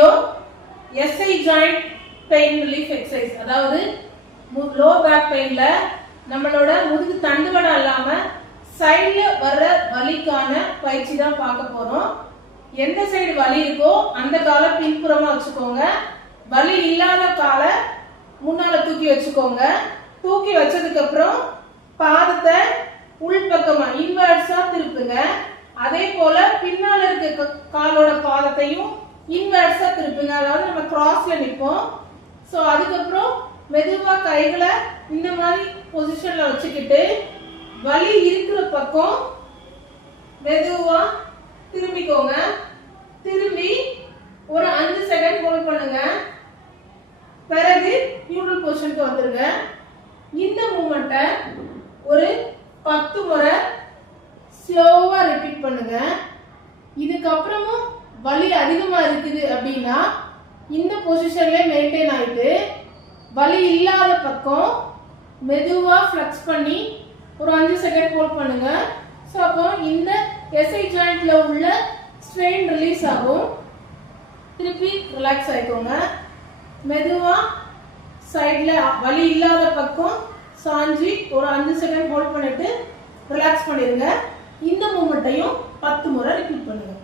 Video SI joint pain relief exercise. அதாவது low back பெயின்ல நம்மளோட முதுகு தண்டுவடம் இல்லாம சைடுல வர்ற வலிக்கான பயிற்சி தான் பார்க்க போறோம். எந்த சைடு வலி இருக்கோ அந்த காலை பின்புறமா வச்சுக்கோங்க. வலி இல்லாத காலை முன்னால தூக்கி வச்சுக்கோங்க. தூக்கி வச்சதுக்கு அப்புறம் பாதத்தை உள்பக்கமா இன்வர்ட்ஸா திருப்புங்க. அதே போல பின்னால இருக்க காலோட பாதத்தையும் இன்வர்ட்ஸா திருப்புங்க. அதாவது நம்ம கிராஸ்ல நிற்போம். ஸோ அதுக்கப்புறம் மெதுவா கைகளை இந்த மாதிரி பொசிஷன்ல வச்சுக்கிட்டு வலி இருக்கிற பக்கம் மெதுவா திரும்பிக்கோங்க. திரும்பி ஒரு 5 செகண்ட் ஹோல்ட் பண்ணுங்க. பிறகு நியூட்ரல் பொசிஷனுக்கு வந்துருங்க. இந்த மூமெண்ட்டை ஒரு 10 முறை ஸ்லோவா ரிப்பீட் பண்ணுங்க. இதுக்கப்புறமும் வலி அதிகமா இருக்குது அப்படின்னா இந்த பொசிஷன்ல மெயின்டைன் ஆயிட்டு வலி இல்லாத பக்கம் மெதுவா ஃப்ளெக்ஸ் பண்ணி ஒரு 5 செகண்ட் ஹோல்ட் பண்ணுங்க. ஸோ அப்போ இந்த SI ஜாயிண்ட்ல உள்ள ஸ்ட்ரெயின் ரிலீஸ் ஆகும். திருப்பி ரிலாக்ஸ் ஆயிக்கோங்க. மெதுவா சைட்ல வலி இல்லாத பக்கம் சாஞ்சி ஒரு 5 செகண்ட் ஹோல்ட் பண்ணிட்டு ரிலாக்ஸ் பண்ணிடுங்க. இந்த மூமெண்ட்டையும் 10 முறை ரிப்பீட் பண்ணுங்க.